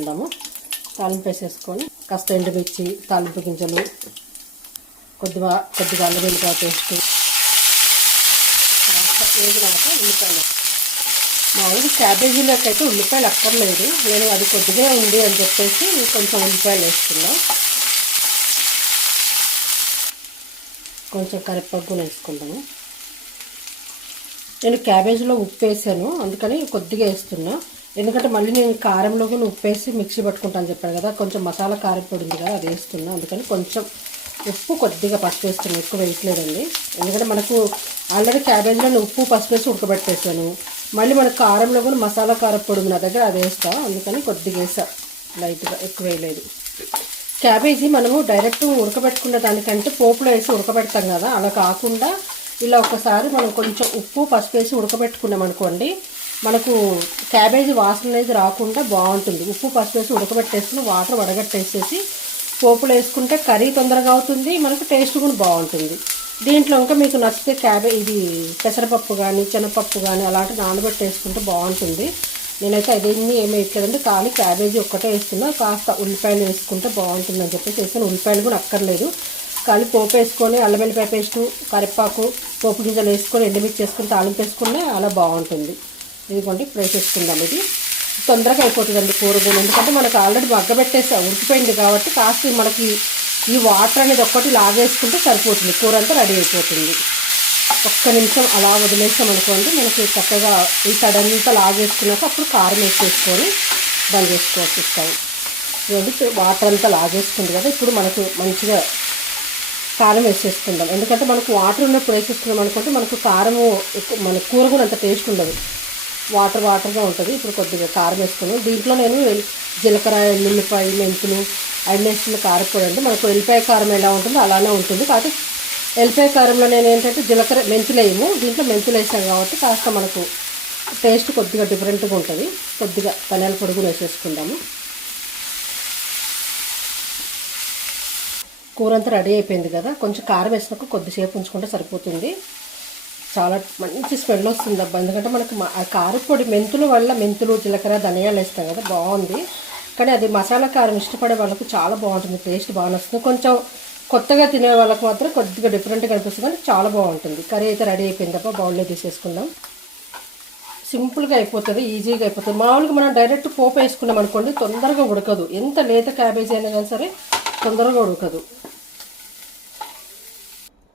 వేసేసుకుందాము. తాలింపు వేసేసుకొని కాస్త ఎండుమిర్చి, తాలింపు గింజలు, కొద్దిగా అల్లం వెల్లిపాయ పేస్ట్ కాస్త వేగినాక ఉల్లిపాయలు. మామూలుగా క్యాబేజీలోకి అయితే ఉల్లిపాయలు అక్కర్లేదు, నేను అది కొద్దిగా ఉంది అని చెప్పేసి కొంచెం ఉల్లిపాయలు వేసుకున్నాం. కొంచెం కరివేపాకు వేసుకుందాము. నేను క్యాబేజీలో ఉప్పు వేసాను, అందుకని కొద్దిగా వేస్తున్నా. ఎందుకంటే మళ్ళీ నేను కారంలో కూడా ఉప్పు వేసి మిక్సీ పట్టుకుంటాను చెప్పాను కదా, కొంచెం మసాలా కారం పొడి ఉంది కదా అది వేస్తున్నా. అందుకని కొంచెం ఉప్పు, కొద్దిగా పసుపు వేస్తున్నా, ఎక్కువ వేయట్లేదండి. ఎందుకంటే మనకు ఆల్రెడీ క్యాబేజీలో ఉప్పు పసుపు వేసి ఉడకబెట్టేసాను. మళ్ళీ మనకు కారంలో కూడా మసాలా కారం పొడి నా దగ్గర అది వేస్తా, అందుకని కొద్దిగా వేసా, లైట్గా, ఎక్కువ వేయలేదు. క్యాబేజీ మనము డైరెక్ట్ ఉడకబెట్టుకున్న దానికంటే పోపులో వేసి ఉడకబెడతాం కదా, అలా కాకుండా ఇలా ఒకసారి మనం కొంచెం ఉప్పు పసుపు వేసి ఉడకబెట్టుకున్నాం అనుకోండి, మనకు క్యాబేజీ వాసన అనేది రాకుండా బాగుంటుంది. ఉప్పు పసుపు వేసి ఉడకబెట్టేసుకుని వాటర్ వడగట్టేసేసి పోపులో వేసుకుంటే కర్రీ తొందరగా అవుతుంది, మనకు టేస్ట్ కూడా బాగుంటుంది. దీంట్లో ఇంకా మీకు నచ్చితే ఇది పెసరపప్పు కానీ శనగపప్పు కానీ అలాంటి నానబెట్టేసుకుంటే బాగుంటుంది. నేనైతే అదేమి ఏమి వేయట్లేదంటే ఖాళీ క్యాబేజీ ఒక్కటే వేస్తున్నా. కాస్త ఉల్లిపాయలు వేసుకుంటే బాగుంటుంది అని చెప్పేసి వేసాను. ఉల్లిపాయలు కూడా అక్కర్లేదు, ఖాళీ పోపు వేసుకొని అల్లం వెల్లిపాయ పేస్టు, కరివేపాకు, పోపు గింజలు వేసుకొని ఎండుమిర్చి వేసుకొని తాలింపు వేసుకునే అలా బాగుంటుంది. ఇదిగోండి ఇప్పుడు వేసేసుకుందాం. ఇది తొందరగా అయిపోతుందండి కూర కూడా, ఎందుకంటే మనకు ఆల్రెడీ మగ్గబెట్టేసా ఉడికిపోయింది కాబట్టి కాస్త మనకి ఈ వాటర్ అనేది ఒక్కటి లాగేసుకుంటే సరిపోతుంది, కూర అంతా రెడీ అయిపోతుంది. ఒక్క నిమిషం అలా వదిలేసాం అనుకోండి, మనకి చక్కగా ఈ తడంతా లాగేసుకున్నాక అప్పుడు కారం వేసేసుకొని బంద్ చేసుకోవచ్చు స్టవ్. ఇదండి వాటర్ అంతా లాగేసుకుంది కదా, ఇప్పుడు మనకు మంచిగా కారం వేసేసుకుందాం. ఎందుకంటే మనకు వాటర్ ఉన్నప్పుడు వేసేసుకున్నాం అనుకుంటే మనకు కారము ఎక్కువ, మన కూర కూడా అంత టేస్ట్ ఉండదు, వాటర్గా ఉంటుంది. ఇప్పుడు కొద్దిగా కారం వేసుకున్నాం. దీంట్లో నేను జీలకర్ర, ఎల్లుల్లిపాయ, మెంతులు అన్నీ వేసుకున్న కారపొడి అండి. మనకు ఎల్లిపాయ కారం ఎలా ఉంటుందో అలానే ఉంటుంది. కాకపోతే ఎల్లిపాయ కారంలో నేను ఏంటంటే జీలకర్ర, మెంతులు వేయము, దీంట్లో మెంతులు వేసాం కాబట్టి కాస్త మనకు టేస్ట్ కొద్దిగా డిఫరెంట్గా ఉంటుంది. కొద్దిగా ధనియాల పొడి కూడా వేసేసుకుందాము. కూర అంతా రెడీ అయిపోయింది కదా, కొంచెం కారం వేసినాక కొద్దిసేపు ఉంచుకుంటే సరిపోతుంది. చాలా మంచి స్మెల్ వస్తుంది అబ్బా, ఎందుకంటే మనకు ఆ కారపొడి మెంతుల వల్ల, మెంతులు, జీలకర్ర, ధనియాలు వేస్తాం కదా, బాగుంది. కానీ అది మసాలా కారం ఇష్టపడే వాళ్ళకు చాలా బాగుంటుంది, టేస్ట్ బాగా వస్తుంది. కొంచెం కొత్తగా తినే వాళ్ళకి మాత్రం కొద్దిగా డిఫరెంట్గా అనిపిస్తుంది, కానీ చాలా బాగుంటుంది. కర్రీ అయితే రెడీ అయిపోయింది తప్ప బౌల్లో తీసేసుకుందాం. సింపుల్గా అయిపోతుంది, ఈజీగా అయిపోతుంది. మామూలుగా మనం డైరెక్ట్ పోపు వేసుకున్నాం అనుకోండి తొందరగా ఉడకదు, ఎంత లేత క్యాబేజీ అయినా కానీ సరే తొందరగా ఉడకదు.